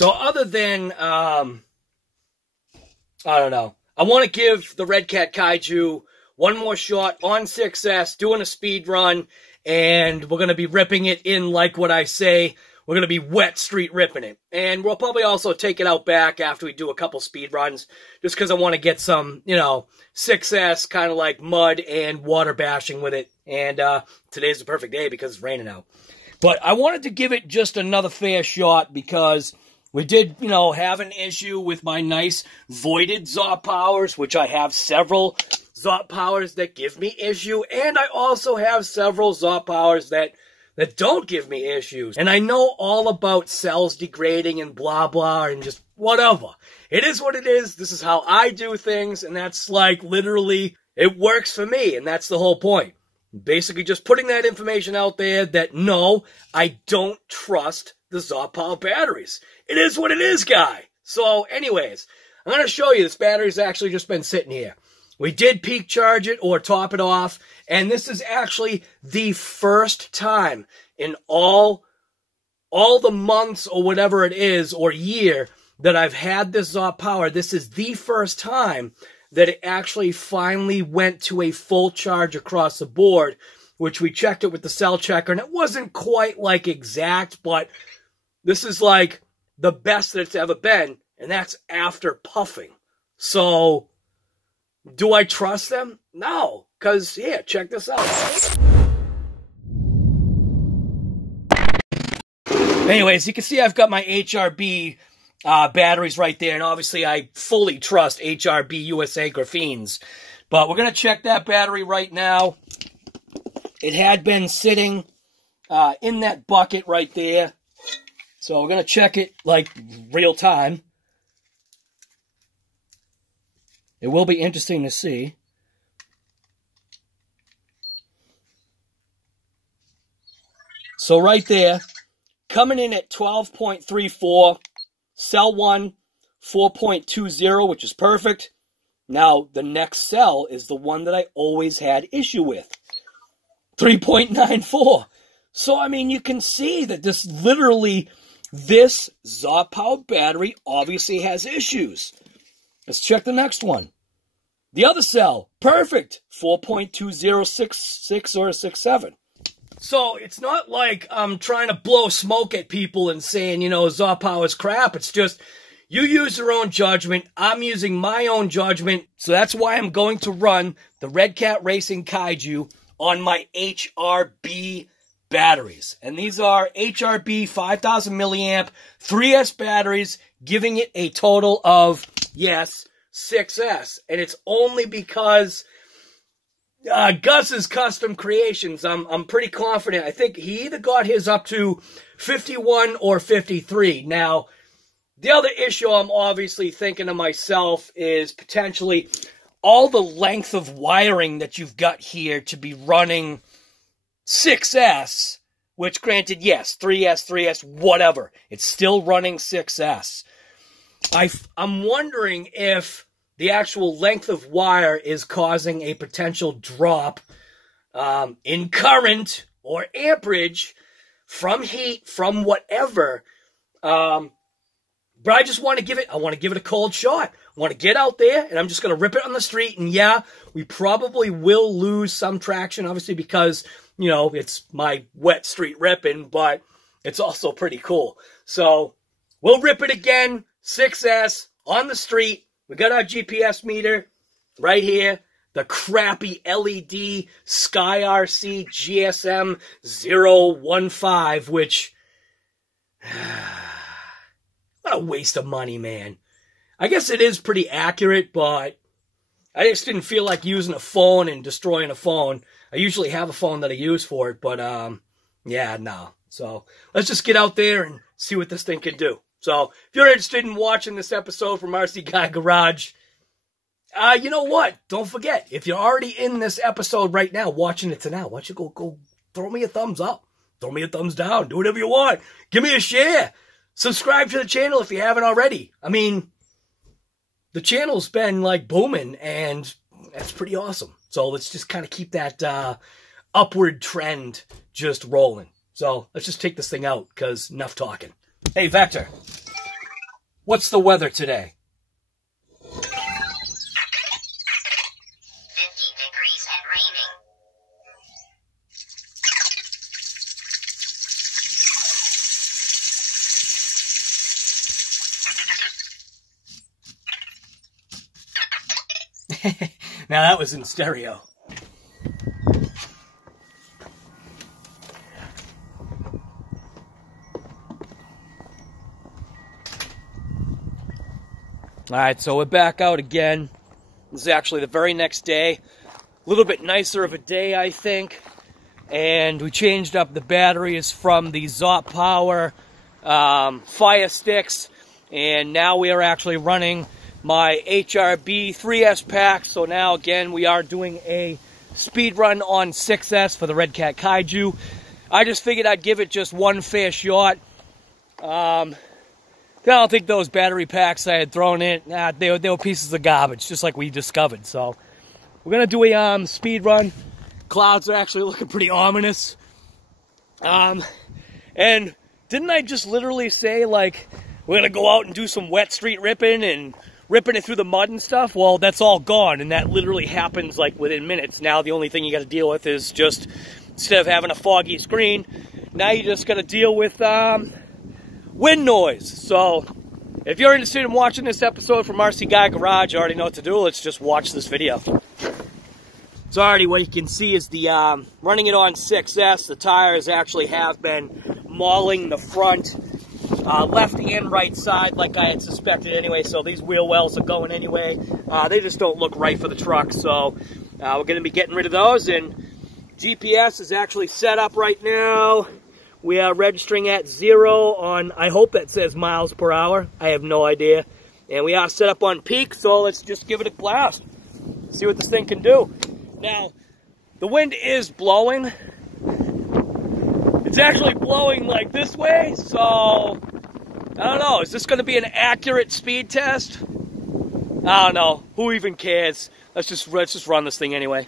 So other than, I don't know. I want to give the Redcat KAIJU one more shot on 6S, doing a speed run, and we're going to be ripping it in like what I say. We're going to be wet street ripping it. And we'll probably also take it out back after we do a couple speed runs, just because I want to get some, you know, 6S kind of like mud and water bashing with it. And today's the perfect day because it's raining out. But I wanted to give it just another fair shot because we did, you know, have an issue with my nice voided ZOP powers, which I have several ZOP powers that give me issue, and I also have several ZOP powers that don't give me issues. And I know all about cells degrading and blah blah and just whatever. It is what it is. This is how I do things, and that's like literally, it works for me, and that's the whole point. Basically just putting that information out there that no, I don't trust the ZOP power batteries. It is what it is, guy. So anyways, I'm going to show you this battery's actually just been sitting here. We did peak charge it or top it off, and this is actually the first time in all the months or whatever it is or year that I've had this ZOP power. This is the first time that it actually finally went to a full charge across the board, which we checked it with the cell checker, and it wasn't quite like exact, but this is like the best that it's ever been, and that's after puffing. So, do I trust them? No, because, yeah, check this out. Anyways, you can see I've got my HRB batteries right there, and obviously I fully trust HRB USA graphene. But we're going to check that battery right now. It had been sitting in that bucket right there. So we're going to check it like real time. It will be interesting to see. So right there, coming in at 12.34, cell 1, 4.20, which is perfect. Now, the next cell is the one that I always had issue with, 3.94. So, I mean, you can see that this ZOP power battery obviously has issues. Let's check the next one. The other cell, perfect, 4.2066 or 67. So it's not like I'm trying to blow smoke at people and saying, you know, ZOP power is crap. It's just you use your own judgment. I'm using my own judgment. So that's why I'm going to run the Redcat Racing KAIJU on my HRB batteries. And these are HRB 5000 milliamp 3S batteries, giving it a total of, yes, 6S. And it's only because Gus's Custom Creations, I'm pretty confident. I think he either got his up to 51 or 53. Now, the other issue I'm obviously thinking to myself is potentially all the length of wiring that you've got here to be running 6S, which granted, yes, 3S, whatever. It's still running 6S. I'm wondering if the actual length of wire is causing a potential drop in current or amperage from heat, from whatever. But I just want to give it a cold shot. I want to get out there, and I'm just going to rip it on the street. And yeah, we probably will lose some traction, obviously, because, you know, it's my wet street ripping, but it's also pretty cool. So we'll rip it again, 6S, on the street. We got our GPS meter right here. The crappy LED Sky RC GSM 015, which... what a waste of money, man. I guess it is pretty accurate, but I just didn't feel like using a phone and destroying a phone. I usually have a phone that I use for it, but, yeah, no. So, let's just get out there and see what this thing can do. So, if you're interested in watching this episode from RC Guy Garage, you know what? Don't forget, if you're already in this episode right now, watching it to now, why don't you go throw me a thumbs up. Throw me a thumbs down. Do whatever you want. Give me a share. Subscribe to the channel if you haven't already. I mean, the channel's been, like, booming, and that's pretty awesome. So let's just kind of keep that upward trend just rolling. So let's just take this thing out, because enough talking. Hey, Vector. What's the weather today? 50 degrees and raining. Now that was in stereo. Alright, so we're back out again. This is actually the very next day. A little bit nicer of a day, I think. And we changed up the batteries from the ZOP Power Fire Sticks. And now we are actually running my HRB 3S pack. So now, again, we are doing a speed run on 6S for the Redcat KAIJU. I just figured I'd give it just one fair shot. I don't think those battery packs I had thrown in, they were pieces of garbage, just like we discovered. So we're going to do a speed run. Clouds are actually looking pretty ominous. And didn't I just literally say, like, we're going to go out and do some wet street ripping and ripping it through the mud and stuff? Well, that's all gone, and that literally happens, like, within minutes. Now the only thing you got to deal with is just, instead of having a foggy screen, now you just got to deal with wind noise. So if you're interested in watching this episode from RC Guy Garage, you already know what to do. Let's just watch this video. So already what you can see is the running it on 6S, the tires actually have been mauling the front left and right side like I had suspected anyway. So these wheel wells are going anyway. They just don't look right for the truck. So we're going to be getting rid of those. And GPS is actually set up right now. We are registering at 0 on, I hope that says miles per hour. I have no idea. And we are set up on peak, so let's just give it a blast. See what this thing can do. Now, the wind is blowing. It's actually blowing like this way, so I don't know. Is this going to be an accurate speed test? I don't know. Who even cares? Let's just run this thing anyway.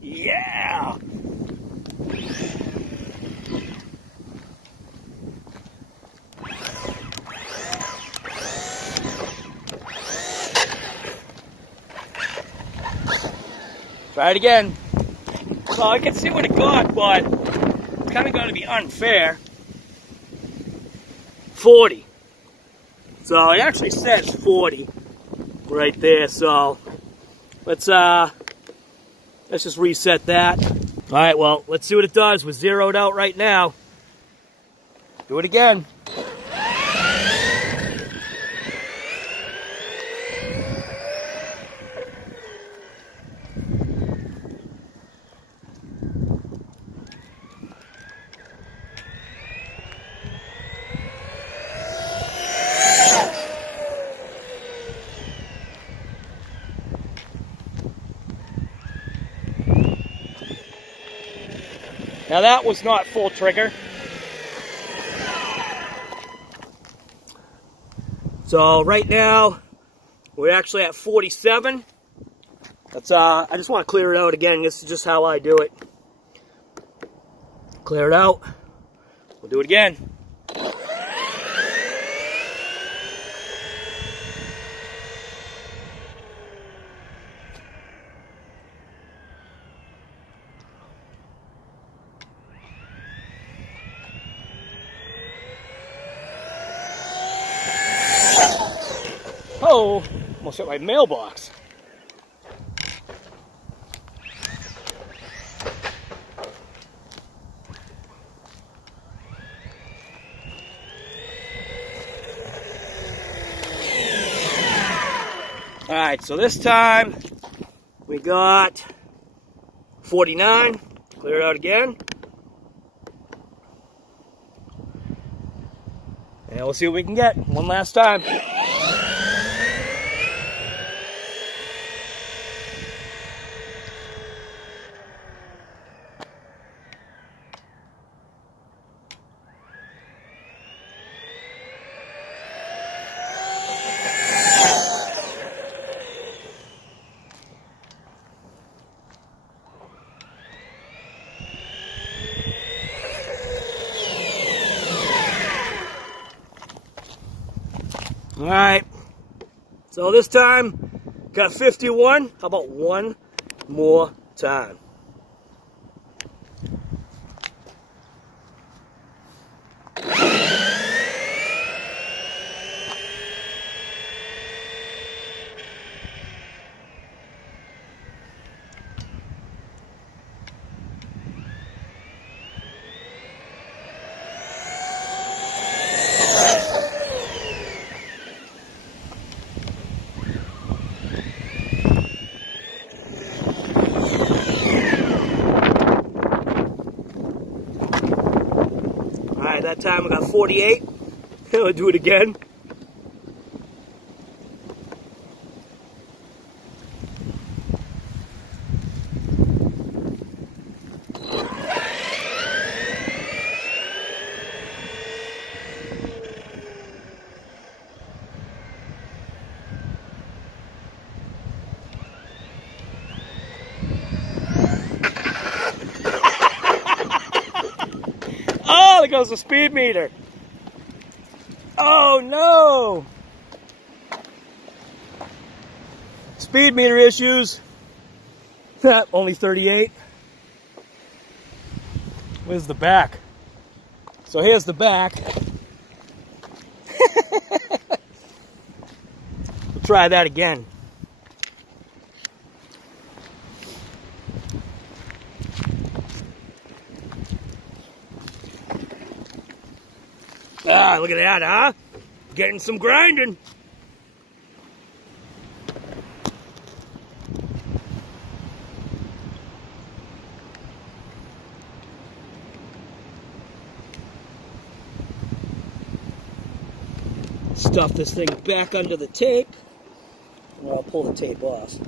Yeah! Try it again. Well, I can see what it got, but it's kind of going to be unfair. 40. So it actually says 40 right there. So let's just reset that. All right, well, let's see what it does. We're zeroed out right now. Do it again. Now that was not full trigger. So right now, we're actually at 47. That's I just want to clear it out again. This is just how I do it. Clear it out. We'll do it again. Oh, almost hit my mailbox. All right, so this time we got 49. Clear it out again. And we'll see what we can get one last time. All right. So this time, got 51. How about one more time? That time I got 48. I'll do it again. Oh, there goes the speed meter. Oh no! Speed meter issues. Only 38. Where's the back? So here's the back. We'll try that again. Ah, look at that, huh? Getting some grinding. Stuff this thing back under the tape. And I'll pull the tape off.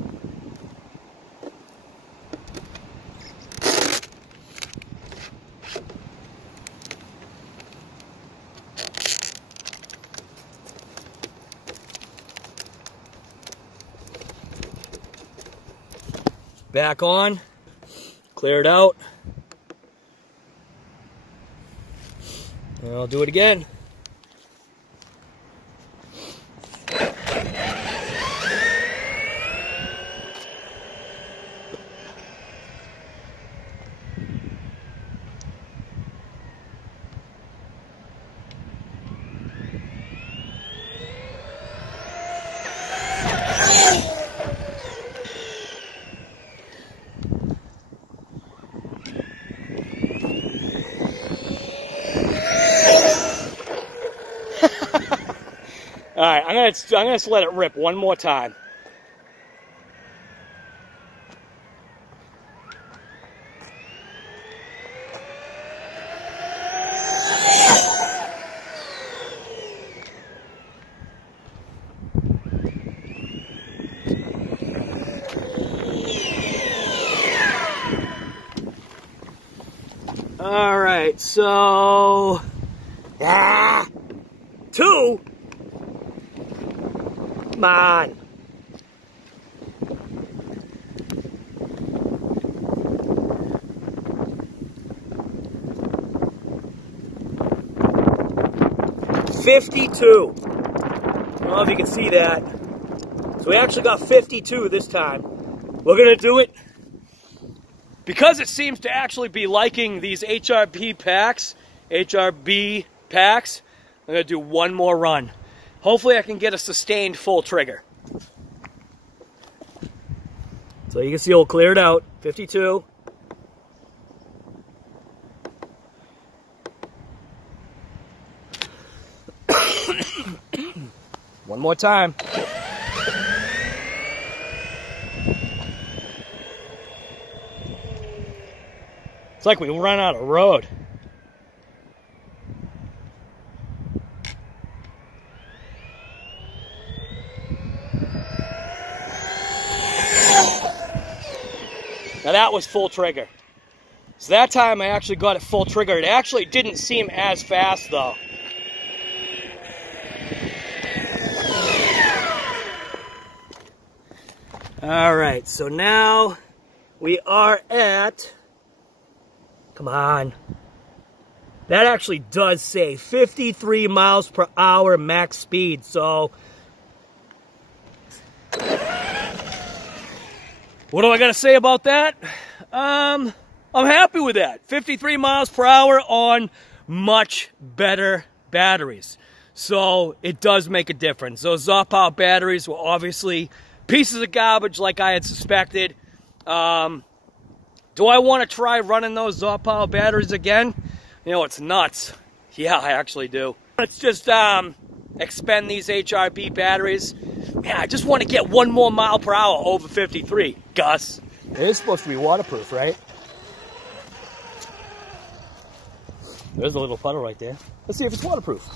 Back on, clear it out, and I'll do it again. All right, I'm gonna just let it rip one more time. All right, so 2. Come on. $52. I don't know if you can see that. So we actually got 52 this time. We're gonna do it because it seems to actually be liking these HRB packs. I'm gonna do one more run. Hopefully I can get a sustained full trigger. So you can see it'll clear it out. 52. One more time. It's like we run out of road. Now that was full trigger. So that time I actually got it full trigger. It actually didn't seem as fast though. Alright, so now we are at, come on. That actually does say 53 miles per hour max speed. So What do I got to say about that? I'm happy with that. 53 miles per hour on much better batteries. So it does make a difference. Those ZOP Power batteries were obviously pieces of garbage like I had suspected. Do I want to try running those ZOP Power batteries again? You know, it's nuts. Yeah, I actually do. Let's just expend these HRB batteries. Man, I just want to get 1 more mile per hour over 53, Gus. It is supposed to be waterproof, right? There's a little puddle right there. Let's see if it's waterproof.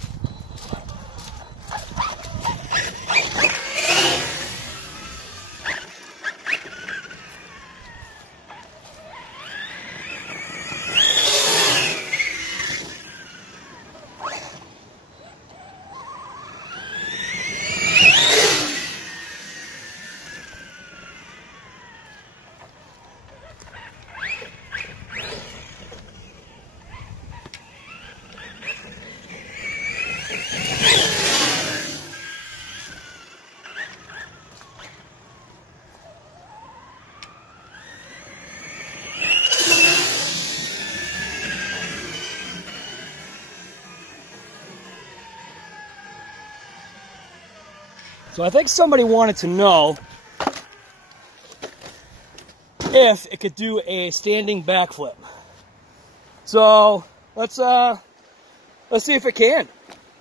So I think somebody wanted to know if it could do a standing backflip. So let's see if it can.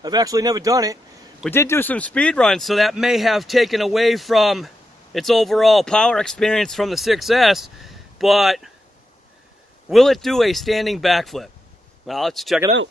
I've actually never done it. We did do some speed runs, so that may have taken away from its overall power experience from the 6S, but will it do a standing backflip? Well, let's check it out.